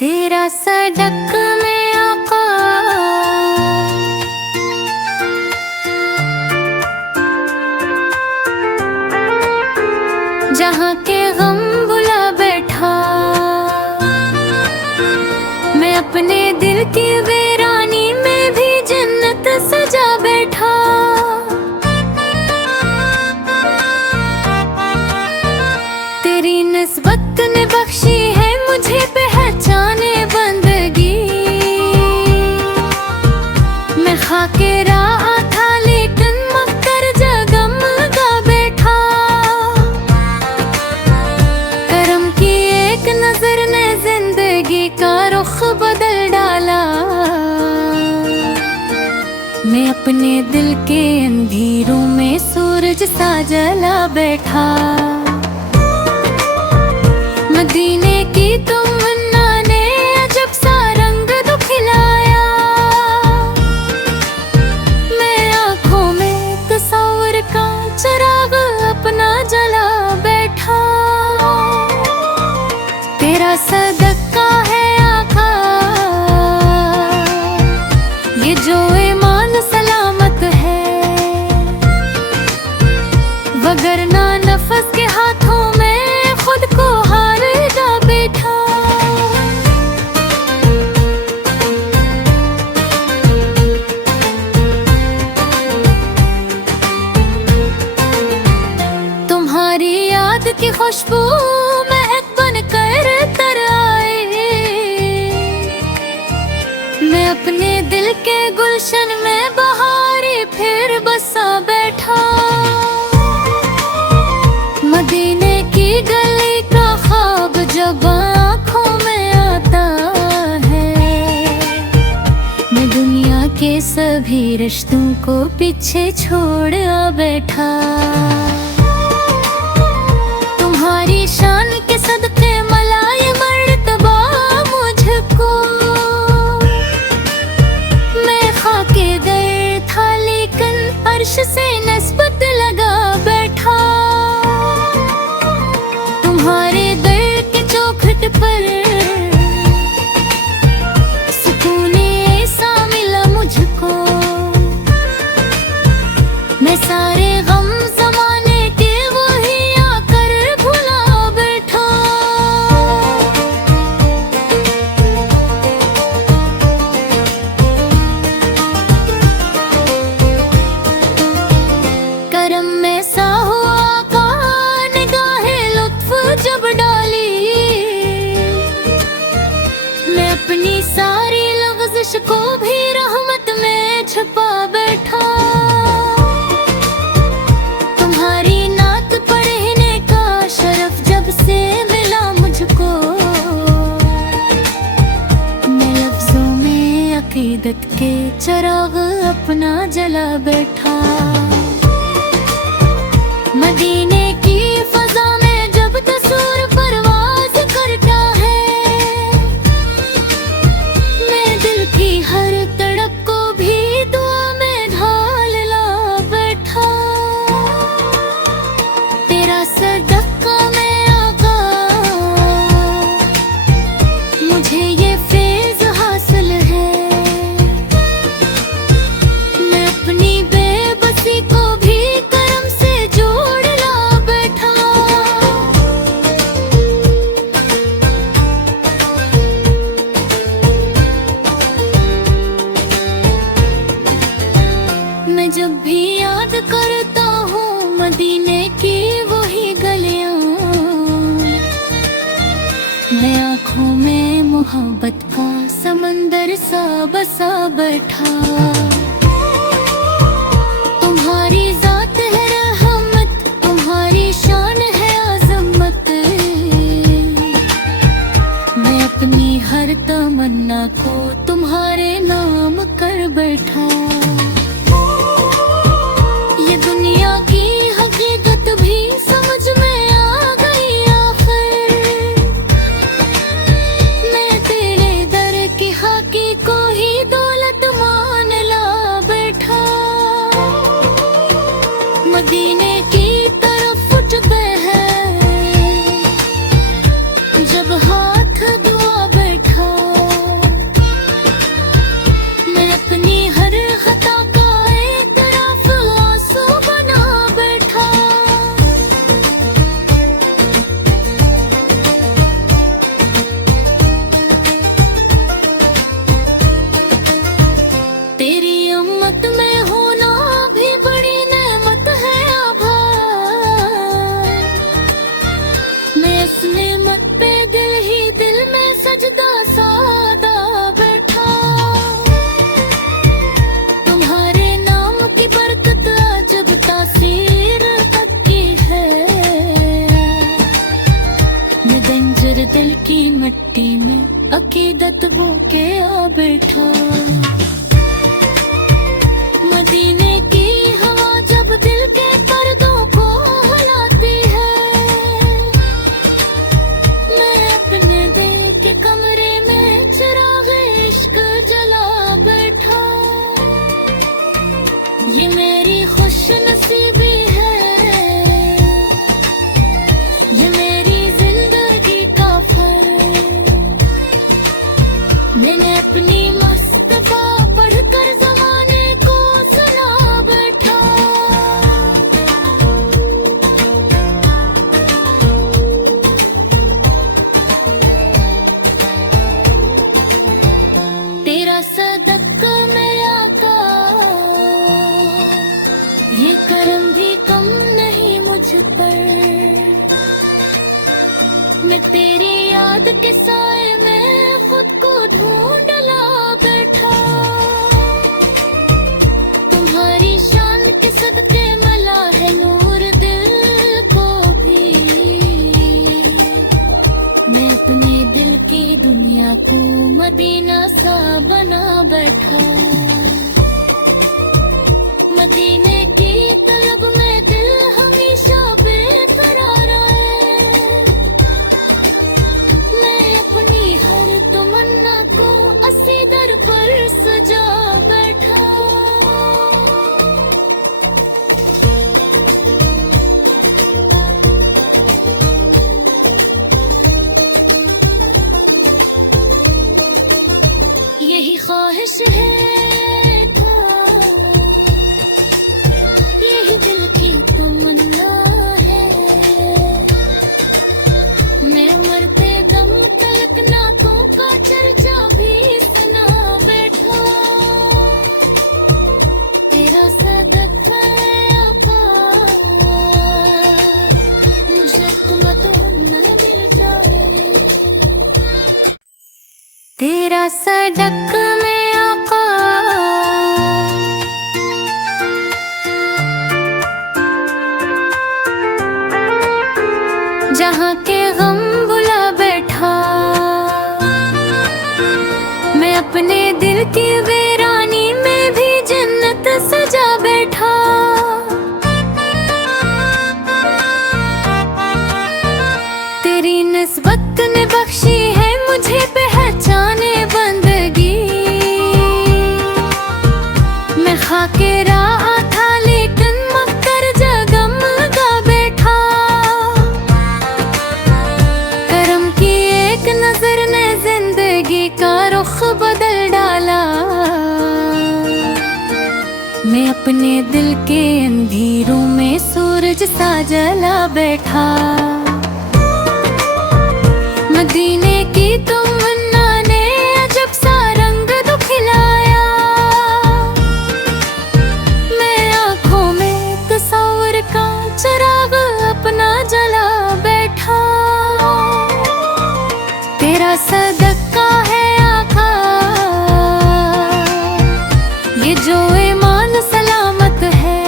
तेरा सडक में आका जहाँ के गम बुला बैठा, मैं अपने दिल की वीरानी में भी जन्नत सजा बैठा। तेरी निस्बत ने बख्शी है मुझे पहचाने बंदगी, मैं खाके राह था लेकिन मकर जगम लगा बैठा। करम की एक नजर ने जिंदगी का रुख बदल डाला, मैं अपने दिल के अंधेरों में सूरज सा जला बैठा। मदीने की तमन्ना ने अजब सा रंग तो खिलाया, मैं आँखों में तस्वीर का चिराग अपना जला बैठा। तेरा सदका है आका ये जो ईमान सलामत है, वगरना नफ्स के हाथों में खुद को हार जा बैठा। तुम्हारी याद की खुशबू महक बनकर तर आए, मैं अपने दिल के गुलशन में बहारी फिर बसा बैठा। मदीने की गली का ख्वाब जब आँखों में आता है, मैं दुनिया के सभी रिश्तों को पीछे छोड़ आ बैठा। तुम्हारी शान के सदके मलाए मर्तबा मुझको, मैं खाके दर था लेकिन अर्श से निस्बत लगा बैठा। तुम्हारे दर के चौखट पर सुकून ऐसा मिला मुझको, मैं सारे गम जमाने के वही आकर भुला बैठा। करम में सा हुआ का निगाहे लुत्फ जब डाली, मैं अपनी सारी लग़ज़िश को भी रहमत में छुपा बैठा। तुम्हारी नात पढ़ने का शरफ जब से मिला मुझको, मैं लफ्जों में अकीदत के चिराग अपना जला बैठा। मदीने की फजा में जब तस्वीर परवाज करता है, मैं दिल की हर तड़प को भी दुआ में ढाल ला बैठा। तेरा सदका में आका मुझे ये फैज़ हासिल है, मैं अपनी बेबसी को भी करम से जोड़ ला बैठा। मैं जब भी याद करता हूँ मदीने की वही गलियाँ, मैं आँखों में मोहब्बत का समंदर सा बसा बैठा। तुम्हारी जात है रहमत, तुम्हारी शान है अज़मत, मैं अपनी हर तमन्ना को तुम्हारे नाम कर बैठा। ये दुनिया की हकीकत भी समझ में आ गई आखिर, मैं तेरे दर की खाकी को ही दौलत मान ला बैठा। मदीने की तरफ उठते हैं जब हाथ दुआ बैठा, मिट्टी में अकीदत बो के आ बैठा। मदीने की हवा जब दिल के पर्दों को हिलाती है, मैं अपने दिल के कमरे में चिराग इश्क जला बैठा। ये मेरी खुश नसीबी है, ये मेरी जिंदगी का फर्ज। मैंने अपनी मुस्तफा पढ़कर जमाने को सुना बैठा। तेरा सदका मेरे आका, ये करम भी कम नहीं मुझ पर। मैं तेरी याद के साए में खुद को ढूंढ ला बैठा। तुम्हारी शान के सदके मिला है नूर दिल को भी। मैं अपने दिल की दुनिया को मदीना सा बना बैठा। मदीने की तलब में दिल हमेशा बेकरार है। मैं अपनी हर तमन्ना को अस्सी दर पर सजा बैठा। यही ख्वाहिश है, यही दिल की तमन्ना है। मैं मरते दम तलक नातों का चर्चा भी सुना बैठा। तेरा सदका है आका, मुझे तुम तो न मिल जाए। तेरा सदका में आका, जहाँ के गम बुला बैठा। मैं अपने दिल की वीरानी में भी जन्नत सजा बैठा। तेरी निस्बत ने बख्शी है मुझे पहचाने बंदगी। मैं खाके राह था लेकिन मकर जगम लगा बैठा। करम की एक नजर ने जिंदगी का रुख बदल डाला। मैं अपने दिल के अंधेरों में सूरज सा जला बैठा। मदीने की तमन्ना ने अजब सा रंग दिखलाया। मैं आँखों में तस्वीर का चिराग अपना जला बैठा। तेरा सदका है आका, ये जो ईमान सलामत है।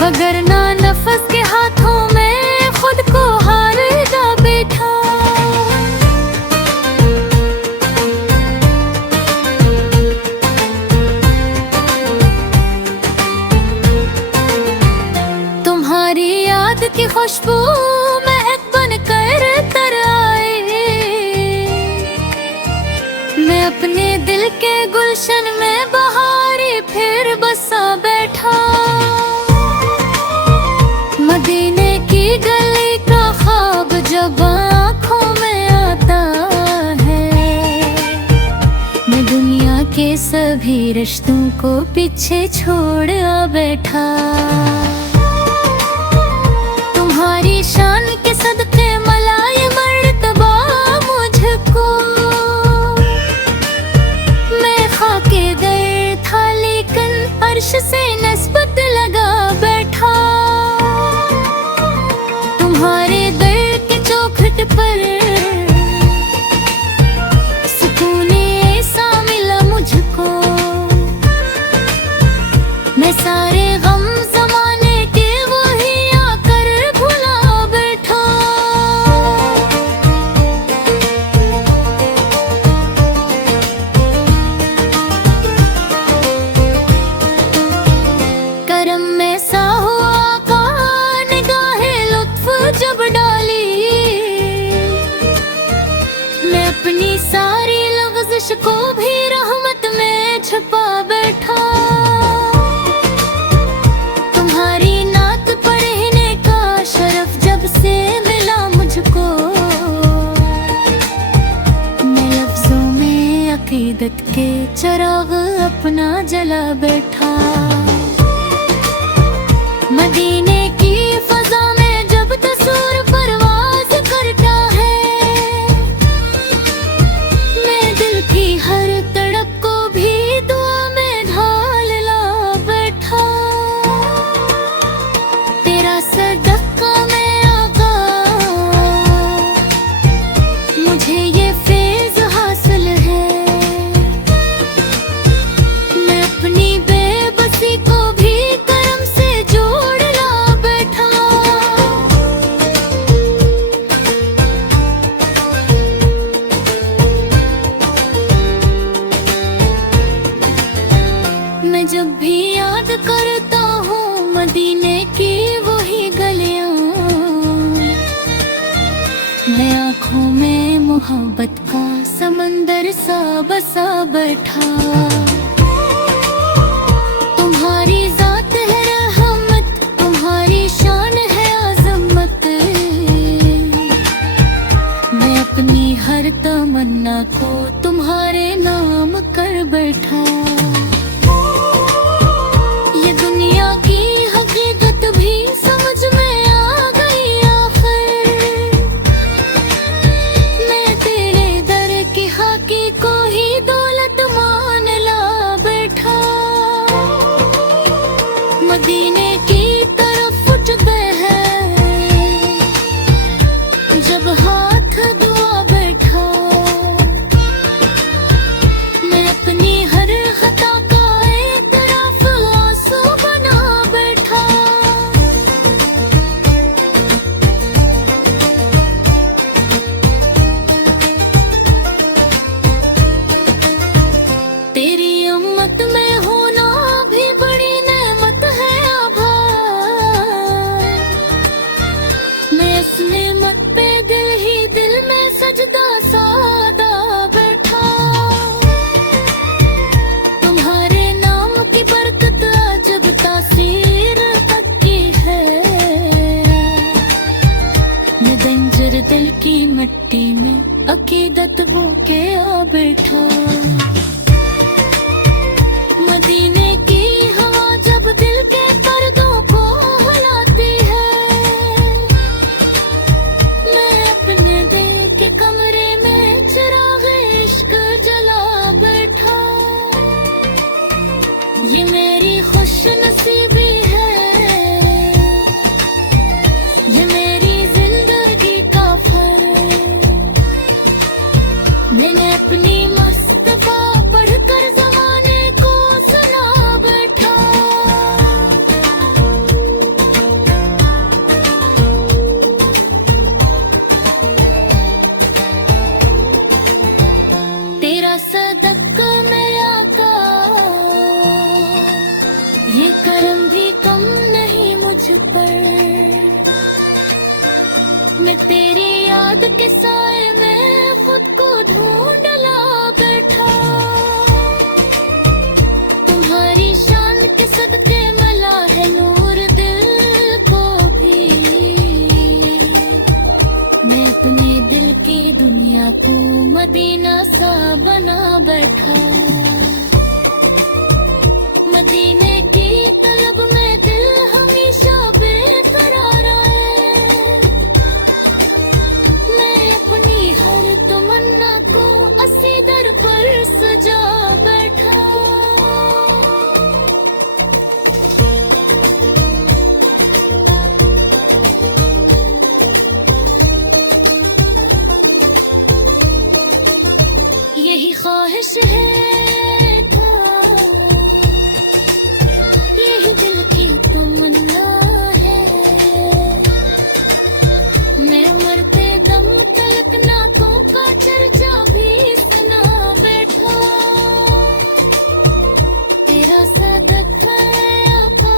वगरना नफ्स के हाथों में खुद को हार जा बैठा। तुम्हारी याद की खुशबू महक बनकर तर आए। मैं अपने दिल के गुलशन में बहारी फिर बसा बैठा। मदीने की गली का ख्वाब जब आँखों में आता है। मैं दुनिया के सभी रिश्तों को पीछे छोड़ आ बैठा। तुम्हारी शान के सदके मलाए मर्तबा मुझको। मैं खाके दर था लेकिन अर्श से नस्बत लगा बैठा। तुम्हारे दर के चौखट पर सुकून ऐसा मिला मुझको। मैं सारे गम जमाने के वही आकर भुला बैठा। अकीदत के चिराग अपना जला बैठा। मदीने की फजा में जब तसूर परवाज करता है, मैं दिल की हर तड़प को भी दुआ में ढाल ला बैठा। तेरा सदका में आका, मुझे ये फैज़ हासिल है। मैं अपनी बेबसी को भी करम से जोड़ ला बैठा। मैं जब भी याद करता हूँ मदीने की वही गलियां, मैं आँखों में मोहब्बत का समंदर सा बसा बैठा। तुम्हारी जात है रहमत, तुम्हारी शान है अज़मत, मैं अपनी हर तमन्ना को तुम्हारे नाम कर बैठा। ये दुनिया की हकीकत भी समझ में आ गई आखिर, मैं तेरे दर की हाकी को ही दौलत मान ला बैठा। मदीने की तरफ उठते हैं जब हाथ दुआ बैठा, मैं अपनी हर खता का एतराफ आंसू बना बैठा। तेरी उम्मत में होना भी बड़ी नेमत है आभार, मैं इस नेमत पे दिल ही दिल में सजदा सादा बैठा। तुम्हारे नाम की बरकत अजब तासीर तक की है, मैं बंजर दिल की मिट्टी में अकीदत हो के आ बैठा। मदीने की हवा जब दिल के पर्दों को हिलाती है, मैं अपने दिल के कमरे में चिराग इश्क जला बैठा। ये मेरी खुश नसीबी है, ये मेरी जिंदगी का फर्ज, मैंने अपनी मुस्तफा पढ़कर जमाने को सुना बैठा। तेरा सदका में आका, ये करम भी कम नहीं मुझ पर, मैं तेरी याद के साए में खुद को ढूंढ ला बैठा। तुम्हारी शान के सदके मिला है नूर दिल को भी, मैं अपने दिल की दुनिया को मदीना सा बना बैठा। मदीने की तलब में दिल हमेशा बेकरार है, मैं अपनी हर तमन्ना को असीदर पर सजा बैठा। यही ख्वाहिश है यही दिल की तमन्ना है, मैं मरते दम तलक नातों का चर्चा भी सुना बैठा। तेरा सदका है आका,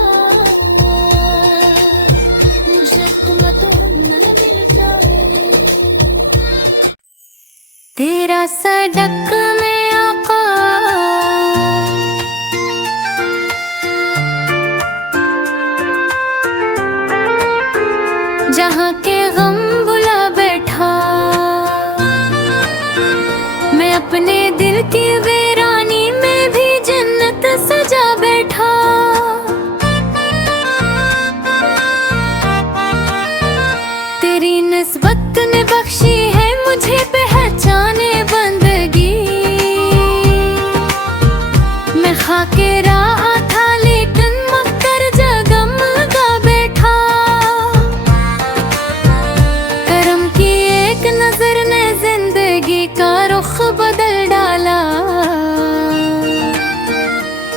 मुझे तुम तो न मिल जाए। तेरा सदका में आका, जहाँ के गम बुला बैठा, मैं अपने दिल की रुख बदल डाला।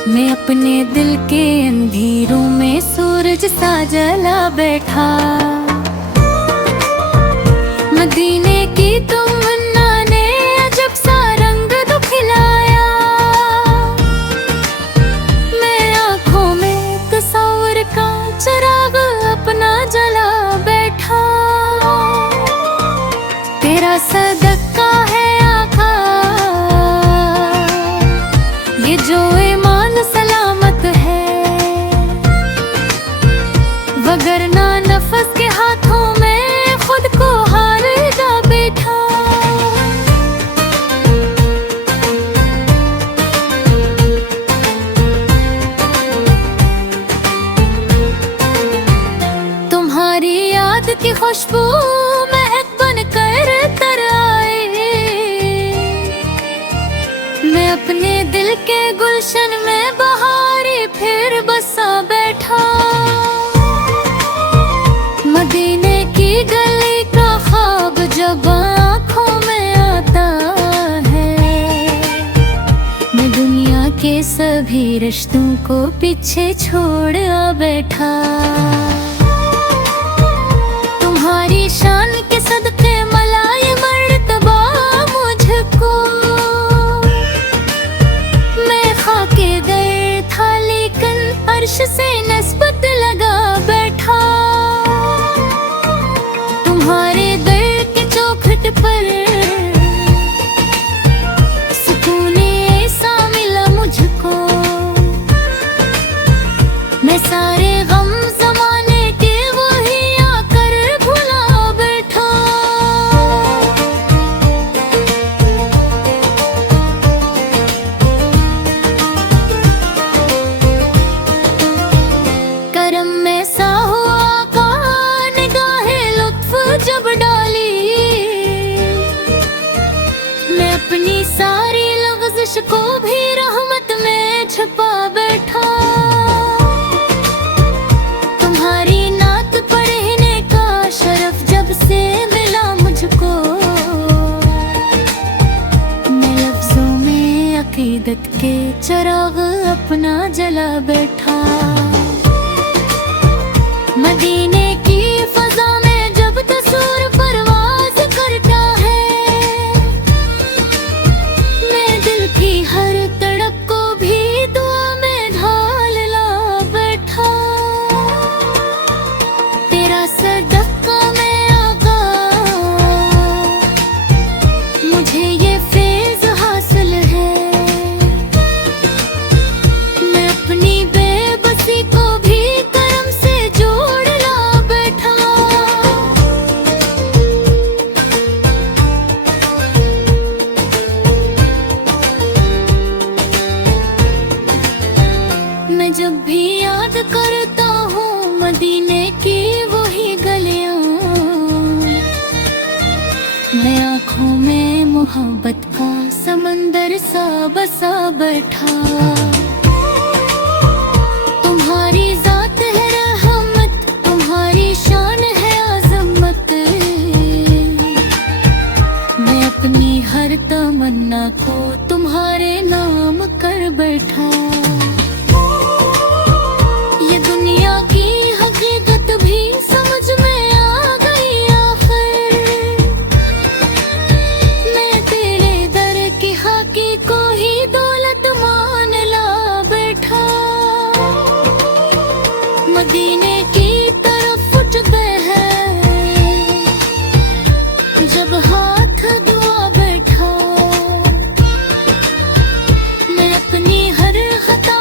मैं अपने दिल के अंधेरों में सूरज सा जला बैठा। मदीने की तमन्ना ने अजब सा रंग दिखलाया। मैं आँखों में तस्वीर का चिराग अपना जला बैठा। तेरा सदका है आका, ये जो ईमान सलामत है, वगरना नफ्स के हाथों में खुद को हार जा बैठा। तुम्हारी याद की खुशबू महक बनकर तर आए। मैं अपने दिल के गुलशन में बहारी फिर बसा बैठा। मदीने की गली का ख्वाब जब आँखों में आता है, मैं दुनिया के सभी रिश्तों को पीछे छोड़ आ बैठा। तुम्हारी शान के सदके मलाई मर्तबा मुझको, मैं खाके दर था लेकिन अर्श से नस्बत लगा बैठा। तुम्हारे दर के चौखट पर सुकून ऐसा मिला मुझको, मैं सारे गम ज़माने के वही आकर भुला बैठा। करम में सा हुआ का निगाहे लुत्फ जब डाली, मैं अपनी सारी लग़ज़िश को भी रहमत में छुपा बैठा। तुम्हारी नात पढ़ने का शरफ जब से मिला मुझको, मैं लफ्ज़ों में अक़ीदत के चिराग अपना जला बैठा। मदीने की फ़ज़ा में जब तस्वीर परवाज़ करता है, मैं दिल की हर तड़प को भी दुआ में ढाल ला बैठा। तेरा सदका मैं आका, मुझे ये फैज़ हासिल है। मैं अपनी बेबसी को भी करम से जोड़ ला बैठा। मैं जब भी याद करता हूँ मदीने की वही गलियाँ, मैं आँखों में मोहब्बत का समंदर सा बसा बैठा। तुम्हारी ज़ात है रहमत, तुम्हारी शान है अज़मत, मैं अपनी हर तमन्ना को तुम्हारे नाम कर बैठा। ये दुनिया की हकीकत भी समझ में आ गई आखिर, मैं तेरे दर की हाकी को ही दौलत मान ला बैठा। मदीने की तरफ उठते हैं जब हाथ दुआ बैठा, मैं अपनी हर खता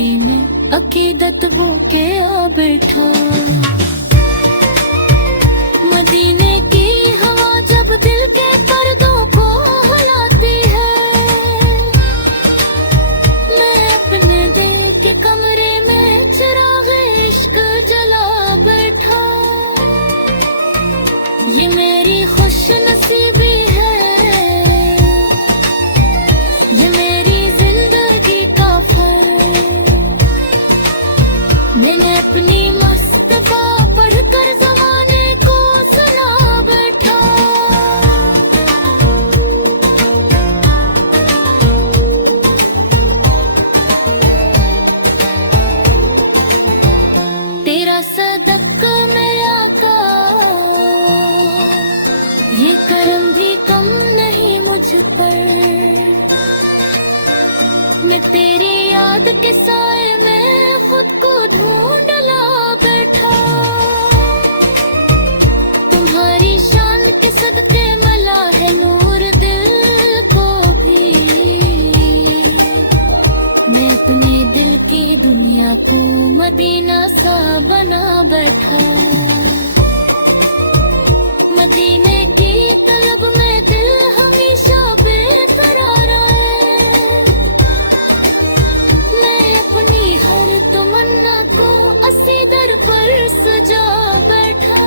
मिट्टी में अकीदत बो के आ बैठा। मदीने की हवा जब दिल के पर्दों को हिलाती है, मैं अपने दिल के कमरे में चिराग इश्क जला बैठा। ये मेरी खुश नसीबी है, ये मेरी जिंदगी का फर्ज। मैंने अपनी मुस्तफा पढ़कर जमाने को सुना बैठा। तेरा सदका मेरे आका, ये करम भी कम नहीं मुझ पर। मैं तेरी याद के साए में खुद को ढूंढ ला बैठा। तुम्हारी शान के सदके मला है नूर दिल को भी। मैं अपने दिल की दुनिया को मदीना सा बना बैठा। मदीने की तलब में दिल हमेशा बेकरार है। मैं अपनी हर तमन्ना को अस्सी दर पर सजा बैठा।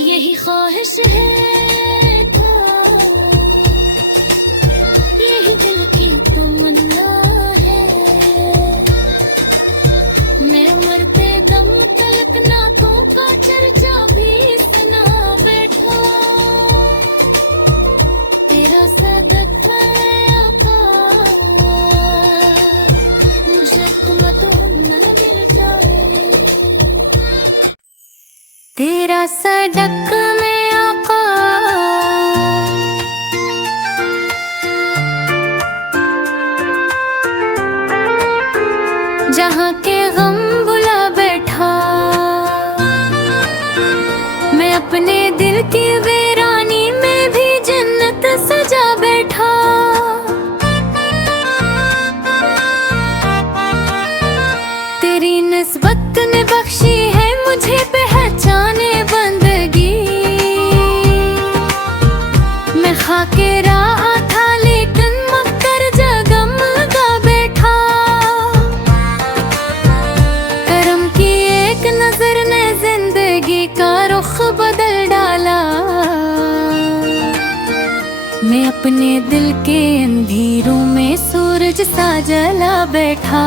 यही ख्वाहिश है, दिल की तमन्ना है। मैं मरते दम तलक नातों का चर्चा भी सुना बैठा। तेरा सदका आका, मुझे तुम तो न मिल जाए। तेरा सदका में आका, जहाँ के गम बुला बैठा। मैं अपने दिल की वीरानी में भी जन्नत सजा बैठा। तेरी निस्बत ने बख्शी है मुझे पहचाने बंदगी। मैं खाके राह था लेकिन मक्कर जगम लगा बैठा। करम की एक नजर ने जिंदगी का रुख बदल डाला। मैं अपने दिल के अंधेरों में सूरज सा जला बैठा।